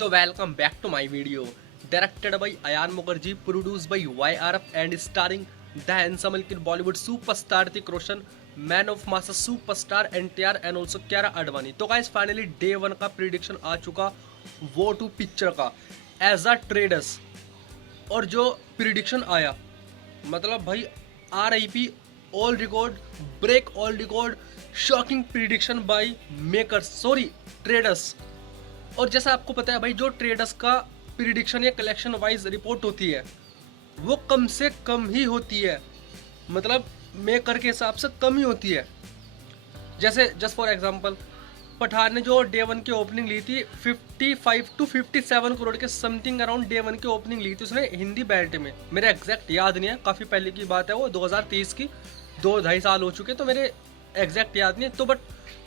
तो welcome back to my video directed by Ayan Mukherjee, produced by YRF and starring the handsome लेकिन Bollywood superstar Hrithik Roshan, man of mass superstar NTR and also Kiara Advani. तो guys finally day 1 का prediction आ चुका war two picture का as a traders. और जो prediction आया मतलब भाई RIP all record, break all record, shocking prediction by makers sorry traders. और जैसा आपको पता है भाई, जो ट्रेडर्स का प्रिडिक्शन या कलेक्शन वाइज रिपोर्ट होती है वो कम से कम ही होती है, मतलब मेकर के हिसाब से कम ही होती है। जैसे जस्ट फॉर एग्जांपल पठान ने जो डे 1 की ओपनिंग ली थी 55 टू 57 करोड़ के समथिंग अराउंड डे 1 की ओपनिंग ली थी उसने हिंदी बेल्ट में। मेरे एग्जैक्ट याद नहीं है, काफ़ी पहले की बात है, वो 2023 की, 2-2.5 साल हो चुके, तो मेरे एग्जैक्ट याद नहीं है। तो बट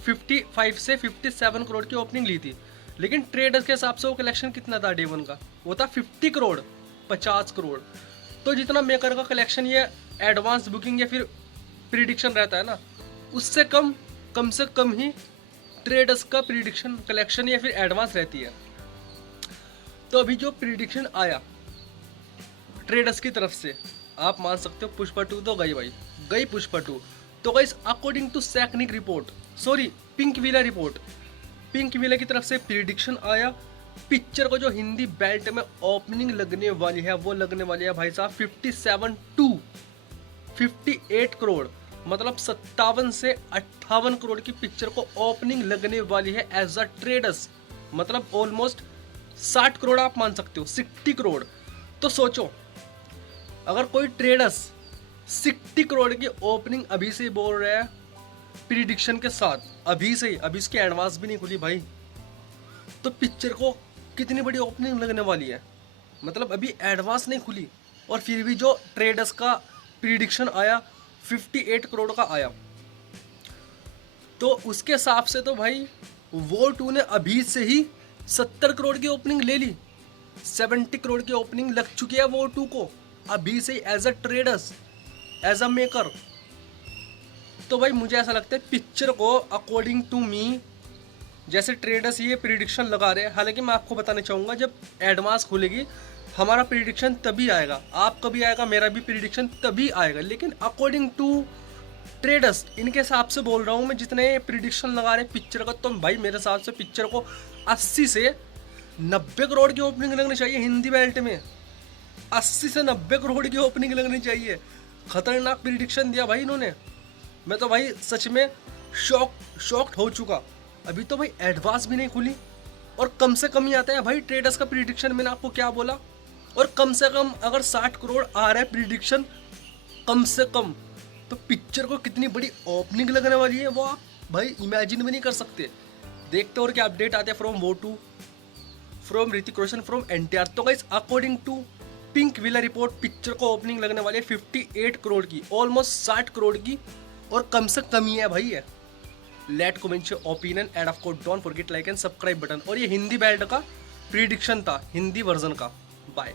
55 से 57 करोड़ की ओपनिंग ली थी, लेकिन ट्रेडर्स के हिसाब से वो कलेक्शन कितना था डे 1 का? वो था 50 करोड़, 50 करोड़। तो जितना मेकर का कलेक्शन ये एडवांस बुकिंग या फिर प्रिडिक्शन रहता है ना, उससे कम से कम ही ट्रेडर्स का प्रिडिक्शन कलेक्शन या फिर एडवांस रहती है। तो अभी जो प्रिडिक्शन आया ट्रेडर्स की तरफ से, आप मान सकते हो पुष्पा 2 तो गई भाई, गई पुष्पा 2। तो guys according to Sacnilk report, sorry Pinkvilla report, Pinkvilla की तरफ से प्रिडिक्शन आया पिक्चर को जो हिंदी बेल्ट में ओपनिंग लगने वाली है वो लगने वाली है भाई साहब 57 टू 58 करोड़, मतलब 57 से 58 करोड़ की पिक्चर को ओपनिंग लगने वाली है एज अ ट्रेडर्स। मतलब ऑलमोस्ट 60 करोड़ आप मान सकते हो, 60 करोड़। तो सोचो अगर कोई ट्रेडर्स 60 करोड़ की ओपनिंग अभी से बोल रहा है प्रिडिक्शन के साथ, अभी से, अभी इसकी एडवांस भी नहीं खुली भाई, तो पिक्चर को कितनी बड़ी ओपनिंग लगने वाली है। मतलब अभी एडवांस नहीं खुली और फिर भी जो ट्रेडर्स का प्रिडिक्शन आया 58 करोड़ का आया, तो उसके हिसाब से तो भाई वो 2 ने अभी से ही 70 करोड़ की ओपनिंग ले ली, 70 करोड़ की ओपनिंग लग चुकी है वो 2 को अभी से as a traders, as a maker. तो भाई मुझे ऐसा लगता है पिक्चर को अकॉर्डिंग टू मी, जैसे ट्रेडर्स ये प्रिडिक्शन लगा रहे हैं, हालांकि मैं आपको बताना चाहूँगा जब एडवांस खुलेगी हमारा प्रिडिक्शन तभी आएगा, आपका भी आएगा, मेरा भी प्रिडिक्शन तभी आएगा। लेकिन अकॉर्डिंग टू ट्रेडर्स इनके हिसाब से बोल रहा हूँ मैं, जितने प्रिडिक्शन लगा रहे हैं पिक्चर का, तो भाई मेरे हिसाब से पिक्चर को 80 से 90 करोड़ की ओपनिंग लगनी चाहिए हिंदी बेल्ट में, 80 से 90 करोड़ की ओपनिंग लगनी चाहिए। खतरनाक प्रिडिक्शन दिया भाई इन्होंने, मैं तो भाई सच में शॉक्ड हो चुका। अभी तो भाई एडवांस भी नहीं खुली और कम से कम ही आता है भाई ट्रेडर्स का प्रिडिक्शन। मैंने आपको क्या बोला? और कम से कम अगर 60 करोड़ आ रहा है प्रिडिक्शन कम से कम, तो पिक्चर को कितनी बड़ी ओपनिंग लगने वाली है वो आप भाई इमेजिन भी नहीं कर सकते। देखते और क्या अपडेट आते हैं from war two, from Hrithik Roshan, from NTR। तो guys according to Pinkvilla report picture को ओपनिंग लगने वाली है 58 करोड़ की, ऑलमोस्ट 60 करोड़ की, और कम से कम ही है भाई है। Let comment your opinion and of course don't forget like and subscribe button. और ये हिंदी बेल्ट का प्रिडिक्शन था, हिंदी वर्जन का। बाय।